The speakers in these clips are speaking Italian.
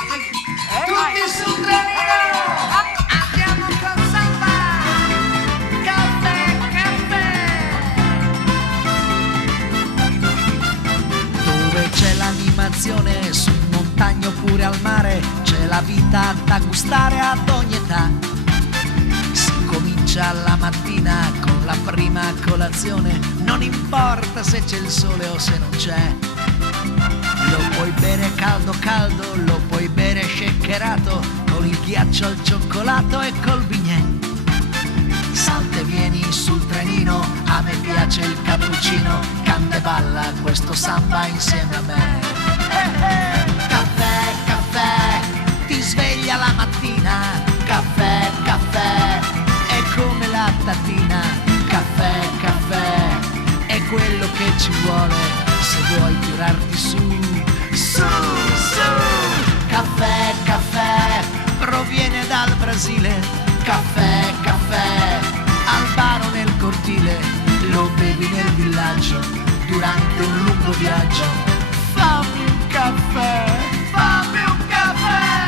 Tutti sul trenino! Andiamo con Samba! Caffè, caffè! Dove c'è l'animazione, su montagna oppure al mare, c'è la vita da gustare ad ogni età. Si comincia la mattina con la prima colazione, non importa se c'è il sole o se non c'è. Lo puoi bere caldo caldo, lo puoi bere shakerato, con il ghiaccio al cioccolato e col bignè. Salta e vieni sul trenino, a me piace il cappuccino, canta e balla questo samba insieme a me. Caffè, caffè, ti sveglia la mattina, caffè, caffè, è come la tatina, caffè, caffè, è quello che ci vuole se vuoi tirarti su, su, su. Caffè, caffè, proviene dal Brasile, caffè, caffè, al bar o nel cortile, lo bevi nel villaggio durante un lungo viaggio. Fammi un caffè, fammi un caffè.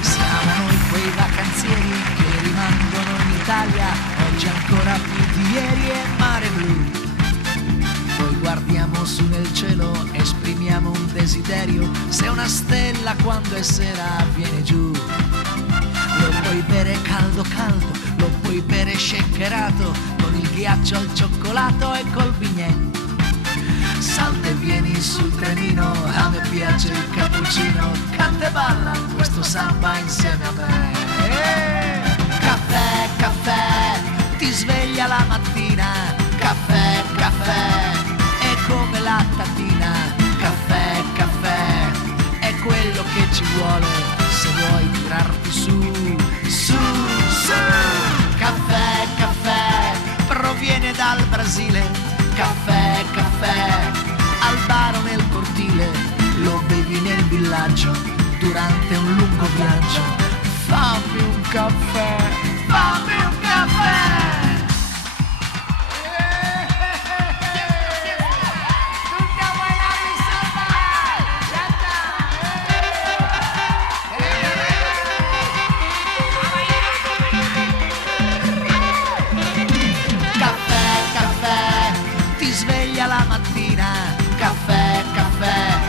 Siamo noi quei vacanzieri che rimangono in Italia, oggi ancora più di ieri è mare blu. Poi guardiamo su nel cielo, esprimiamo un desiderio, se una stella quando è sera viene giù. Lo puoi bere caldo caldo, lo puoi bere shakerato, con il ghiaccio al cioccolato e col bignè. Salta e vieni sul trenino, a me piace il cappuccino, canta e balla questo samba insieme a me. Caffè, caffè, ti sveglia la mattina, caffè, caffè, è come la tatina, caffè, caffè, è quello che ci vuole se vuoi tirarti su, su, su. Caffè, caffè, proviene dal Brasile, caffè, caffè, al bar o nel cortile, lo bevi nel villaggio durante un lungo viaggio. Fammi un caffè, fammi un caffè. Sveglia la mattina, caffè, caffè,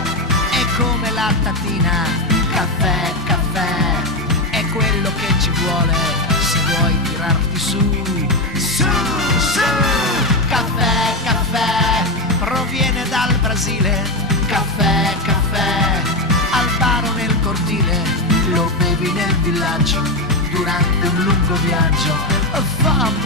è come la tatina, caffè, caffè, è quello che ci vuole se vuoi tirarti su, su, su. Caffè, caffè, proviene dal Brasile, caffè, caffè, al bar o nel cortile, lo bevi nel villaggio durante un lungo viaggio. Fammi